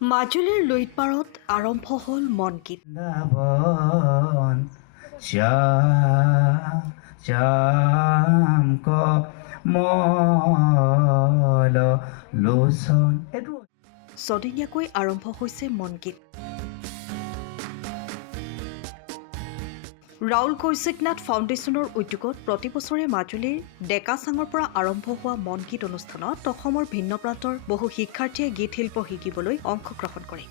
মাজুলীৰ লুইতপাৰত আৰম্ভ হ'ল মনগীত। ছদিনীয়াকৈ আৰম্ভ হৈছে মনগীত। ৰাউল কৌশিকনাথ ফাউণ্ডেশ্যনৰ উদ্যোগত প্ৰতিবছৰে মাজুলীৰ ডেকাচাঙৰ পৰা আৰম্ভ হোৱা মনগীত অনুষ্ঠানত অসমৰ ভিন্ন প্ৰান্তৰ বহু শিক্ষাৰ্থীয়ে গীত শিল্প শিকিবলৈ অংশগ্ৰহণ কৰে,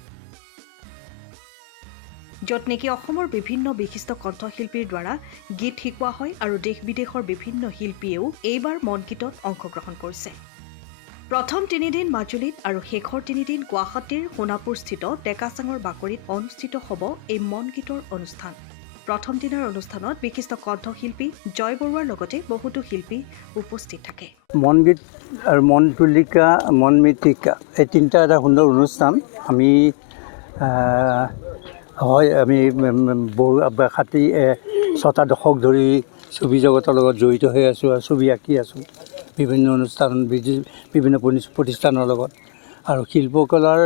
য'ত নেকি অসমৰ বিভিন্ন বিশিষ্ট কণ্ঠশিল্পীৰ দ্বাৰা গীত শিকোৱা হয় আৰু দেশ বিদেশৰ বিভিন্ন শিল্পীয়েও এইবাৰ মনগীতত অংশগ্ৰহণ কৰিছে। প্ৰথম 3 দিন মাজুলীত আৰু শেষৰ 3 দিন গুৱাহাটীৰ সোণাপুৰস্থিত ডেকাচাঙৰ বাকৰিত অনুষ্ঠিত হ'ব এই মনগীতৰ অনুষ্ঠান। প্ৰথম দিনৰ অনুষ্ঠানত বিশিষ্ট কণ্ঠশিল্পী জয় বৰুৱাৰ লগতে বহুতো শিল্পী উপস্থিত থাকে। মনগীত আৰু মন তুলিকা, মন মৃত্তিকা এই তিনিটা এটা সুন্দৰ অনুষ্ঠান। আমি বহু 6টা দশক ধৰি ছবি জগতৰ লগত জড়িত হৈ আছোঁ আৰু ছবি আঁকি আছোঁ বিভিন্ন অনুষ্ঠান, বিভিন্ন প্ৰতিষ্ঠানৰ লগত। আৰু শিল্পকলাৰ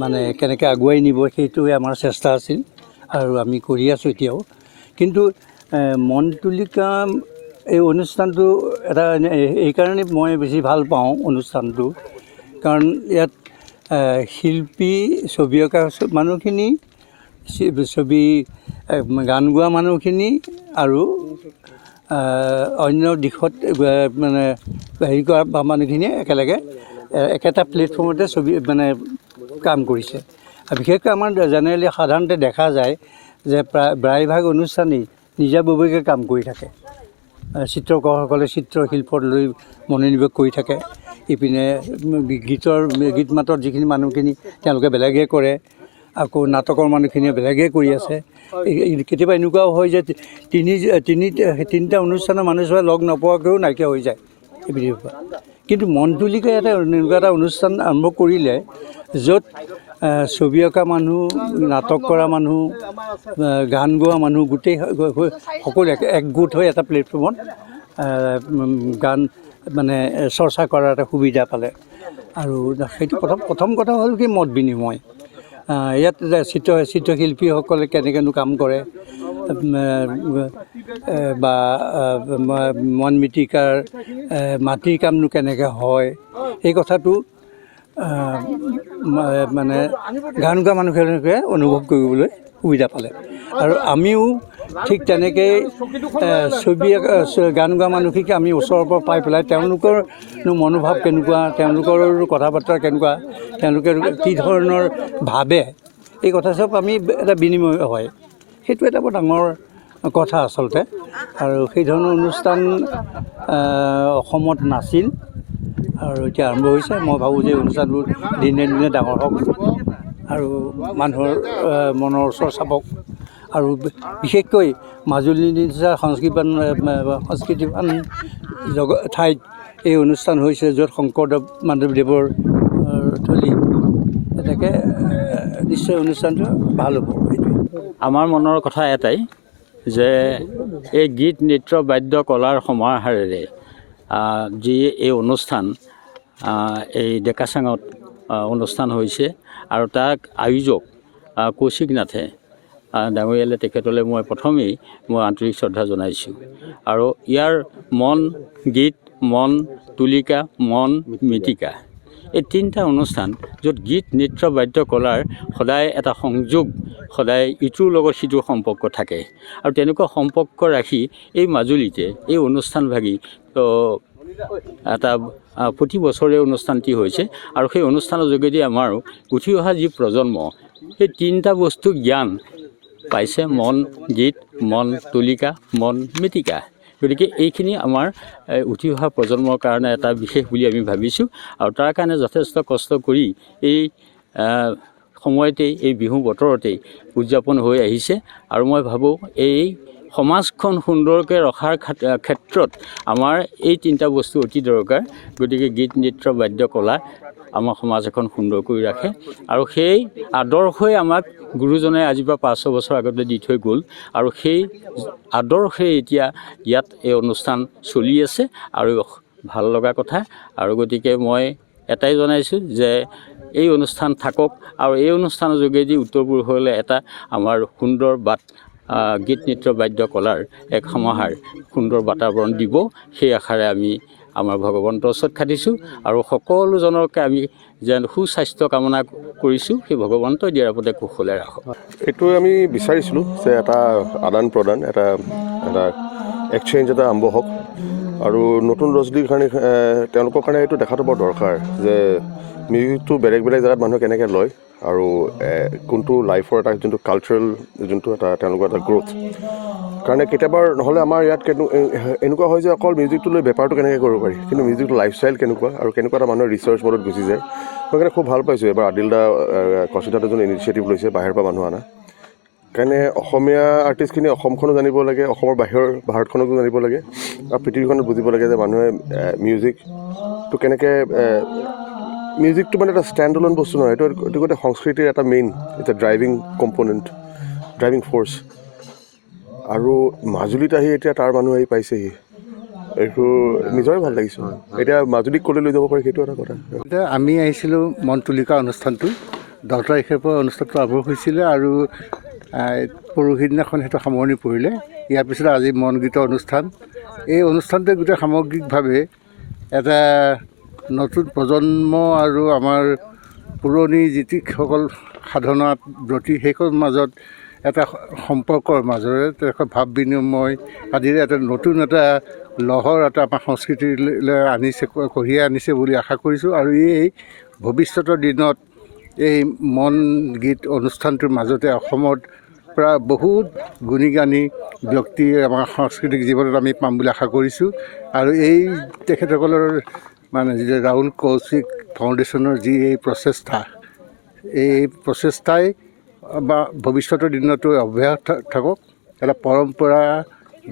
মানে কেনেকৈ আগুৱাই নিব সেইটোৱে আমাৰ চেষ্টা আছিল আৰু আমি কৰি আছোঁ এতিয়াও। কিন্তু মন তুলিকা এই অনুষ্ঠানটো এটা এইকাৰণে মই বেছি ভাল পাওঁ অনুষ্ঠানটো, কাৰণ ইয়াত শিল্পী, ছবি অঁকা মানুহখিনি, ছবি গান গোৱা মানুহখিনি আৰু অন্য দিশত মানে হেৰি কৰা মানুহখিনিয়ে একেলগে একেটা প্লেটফৰ্মতে ছবি মানে কাম কৰিছে। বিশেষকৈ আমাৰ জেনেৰেলি সাধাৰণতে দেখা যায় যে প্ৰায়ভাগ অনুষ্ঠানেই নিজাববীয়াকৈ কাম কৰি থাকে। চিত্ৰকৰসকলে চিত্ৰশিল্পত লৈ মনোনিৱেশ কৰি থাকে। ইপিনে গীত মাতৰ যিখিনি মানুহখিনি তেওঁলোকে বেলেগে কৰে, আকৌ নাটকৰ মানুহখিনিয়ে বেলেগে কৰি আছে। কেতিয়াবা এনেকুৱাও হয় যে তিনিটা অনুষ্ঠানৰ মানুহবোৰে লগ নোপোৱাকৈও নাইকিয়া হৈ যায় এইবিধৰ পৰা। কিন্তু মন তুলিকা এনেকুৱা এটা অনুষ্ঠান আৰম্ভ কৰিলে য'ত ছবি অঁকা মানুহ, নাটক কৰা মানুহ, গান গোৱা মানুহ গোটেই সকলো একগোট হৈ এটা প্লেটফৰ্মত গান মানে চৰ্চা কৰাৰ এটা সুবিধা পালে। আৰু সেইটো প্ৰথম কথা হ'ল কি মত বিনিময়। ইয়াত চিত্ৰশিল্পীসকলে কেনেকৈনো কাম কৰে বা মন মৃত্তিকাৰ মাটিৰ কামনো কেনেকৈ হয় এই কথাটো মানে গান গোৱা মানুহখিনিকে অনুভৱ কৰিবলৈ সুবিধা পালে। আৰু আমিও ঠিক তেনেকৈ গান গোৱা মানুহখিনিক আমি ওচৰৰ পৰা পাই পেলাই তেওঁলোকৰ মনোভাৱ কেনেকুৱা, তেওঁলোকৰ কথা বাৰ্তা কেনেকুৱা, তেওঁলোকে কি ধৰণৰ ভাবে, এই কথা চব আমি এটা বিনিময় হয়। সেইটো এটা বৰ ডাঙৰ কথা আচলতে। আৰু সেই ধৰণৰ অনুষ্ঠান অসমত নাছিল আৰু এতিয়া আৰম্ভ হৈছে। মই ভাবোঁ যে অনুষ্ঠানবোৰ দিনে দিনে ডাঙৰ হওক আৰু মানুহৰ মনৰ ওচৰ চাপক। আৰু বিশেষকৈ মাজুলীৰ নিচিনা সংস্কৃতিৱান ঠাইত এই অনুষ্ঠান হৈছে, য'ত শংকৰদেৱ মাধৱদেৱৰ থলী। তেনেকৈ নিশ্চয় অনুষ্ঠানটো ভাল হ'ব। আমাৰ মনৰ কথা এটাই যে এই গীত, নৃত্য, বাদ্য, কলাৰ সমাহাৰেৰে যি এই অনুষ্ঠান এই ডেকাচাঙত অনুষ্ঠান হৈছে আৰু তাক আয়োজক কৌশিকনাথে ডাঙৰীয়ালে, তেখেতলৈ মই প্ৰথমেই আন্তৰিক শ্ৰদ্ধা জনাইছোঁ। আৰু ইয়াৰ মন গীত, মন তুলিকা, মন মৃত্তিকা এই তিনিটা অনুষ্ঠান, য'ত গীত, নৃত্য, বাদ্য, কলাৰ সদায় এটা সংযোগ, সদায় ইটোৰ লগত সিটোৰ সম্পৰ্ক থাকে। আৰু তেনেকুৱা সম্পৰ্ক ৰাখি এই মাজুলীতে এই অনুষ্ঠানভাগী এটা প্ৰতি বছৰে অনুষ্ঠানটি হৈছে। আৰু সেই অনুষ্ঠানৰ যোগেদি আমাৰো উঠি অহা যি প্ৰজন্ম সেই তিনিটা বস্তু জ্ঞান পাইছে, মন গীত, মন তুলিকা, মন মৃত্তিকা। গতিকে এইখিনি আমাৰ উঠি অহা প্ৰজন্মৰ কাৰণে এটা বিশেষ বুলি আমি ভাবিছোঁ। আৰু তাৰ কাৰণে যথেষ্ট কষ্ট কৰি এই সময়তেই, এই বিহু বতৰতেই উদযাপন হৈ আহিছে। আৰু মই ভাবোঁ এই সমাজখন সুন্দৰকৈ ৰখাৰ ক্ষেত্ৰত আমাৰ এই তিনিটা বস্তু অতি দৰকাৰ। গতিকে গীত, নৃত্য, বাদ্য, কলা আমাৰ সমাজ এখন সুন্দৰ কৰি ৰাখে। আৰু সেই আদৰ্শই আমাক গুৰুজনে আজিৰ পৰা 500 বছৰ আগতে দি থৈ গ'ল। আৰু সেই আদৰ্শে এতিয়া ইয়াত এই অনুষ্ঠান চলি আছে আৰু ভাল লগা কথা। আৰু গতিকে মই এটাই জনাইছোঁ যে এই অনুষ্ঠান থাকক আৰু এই অনুষ্ঠানৰ যোগেদি উত্তৰ পূৰ্বাঞ্চললৈ এটা আমাৰ সুন্দৰ বাট গীত নৃত্য বাদ্য কলাৰ এক সমাহাৰ সুন্দৰ বাতাবৰণ দিব সেই আশাৰে আমি আমাৰ ভগৱন্তৰ ওচৰত খাটিছোঁ আৰু সকলোজনকে আমি যেন সুস্বাস্থ্য কামনা কৰিছোঁ সেই ভগৱন্তই দিয়াৰ ওপৰতে কুশলে ৰাখক। এইটো আমি বিচাৰিছিলোঁ যে এটা আদান প্ৰদান এটা এক্সচেঞ্জ এটা আৰম্ভ হওক আৰু নতুন ল'ৰা-ছোৱালীৰ কাৰণে তেওঁলোকৰ কাৰণে এইটো দেখাটো বৰ দৰকাৰ যে মিউজিকটো বেলেগ বেলেগ জেগাত মানুহে কেনেকৈ লয় আৰু কোনটো লাইফৰ এটা যোনটো কালচাৰেল যোনটো এটা তেওঁলোকৰ এটা গ্ৰ'থ কাৰণে কেতিয়াবা নহ'লে আমাৰ ইয়াত এনেকুৱা হয় যে অকল মিউজিকটো লৈ বেপাৰটো কেনেকৈ কৰিব পাৰি কিন্তু মিউজিকটো লাইফষ্টাইল কেনেকুৱা আৰু কেনেকুৱা এটা মানুহৰ ৰিচাৰ্চ মডত গুচি যায় সেইকাৰণে খুব ভাল পাইছোঁ এবাৰ আদিল দা কচিতাটো যোন ইনিচিয়েটিভ লৈছে বাহিৰৰ পৰা মানুহ আনা কাৰণে অসমীয়া আৰ্টিষ্টখিনি অসমখনো জানিব লাগে অসমৰ বাহিৰৰ ভাৰতখনকো জানিব লাগে আৰু পৃথিৱীখনত বুজিব লাগে যে মানুহে মিউজিকটো কেনেকৈ মিউজিকটো মানে এটা ষ্টেণ্ড এলোন বস্তু নহয় এইটো গোটেই সংস্কৃতিৰ এটা মেইন এটা ড্ৰাইভিং কম্পনেণ্ট ড্ৰাইভিং ফ'ৰ্চ আৰু মাজুলীত আহি এতিয়া তাৰ মানুহ আহি পাইছেহি এইটো নিজৰে ভাল লাগিছে এতিয়া মাজুলীক ক'লৈ লৈ যাব পাৰি সেইটো এটা কথা। এতিয়া আমি আহিছিলোঁ মন তুলিকা অনুষ্ঠানটো 10 তাৰিখৰ পৰা অনুষ্ঠানটো আৰম্ভ হৈছিলে আৰু পৰহি দিনাখন সেইটো সামৰণি পৰিলে। ইয়াৰ পিছত আজি মন গীতৰ অনুষ্ঠান। এই অনুষ্ঠানটোৱে গোটেই সামগ্ৰিকভাৱে এটা নতুন প্ৰজন্ম আৰু আমাৰ পুৰণি যিসকল সাধনাত ব্ৰতী সেইসকলৰ মাজত এটা সম্পৰ্কৰ মাজেৰে এটা ভাৱ বিনিময় আদিৰে এটা নতুন এটা লহৰ এটা আমাৰ সংস্কৃতিলৈ আনিছে কঢ়িয়াই আনিছে বুলি আশা কৰিছোঁ আৰু এই ভৱিষ্যতৰ দিনত এই মন গীত অনুষ্ঠানটোৰ মাজতে অসমত প্ৰায় বহুত গুণী জ্ঞানী ব্যক্তি আমাৰ সাংস্কৃতিক জীৱনত আমি পাম বুলি আশা কৰিছোঁ আৰু এই তেখেতসকলৰ মানে যি ৰাহুল কৌশিক ফাউণ্ডেশ্যনৰ যি এই প্ৰচেষ্টাই বা ভৱিষ্যতৰ দিনতো অব্যাহত থাকক এটা পৰম্পৰা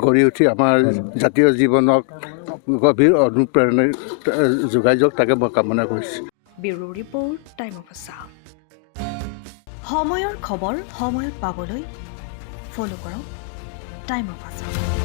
গঢ়ি উঠি আমাৰ জাতীয় জীৱনক গভীৰ অনুপ্ৰেৰণা যোগাই যাওক তাকে মই কামনা কৰিছোঁ। Bureau report time of Assam. সময়ৰ খবৰ সময়ত পাবলৈ ফ'ল' কৰক টাইম অফ আছাম।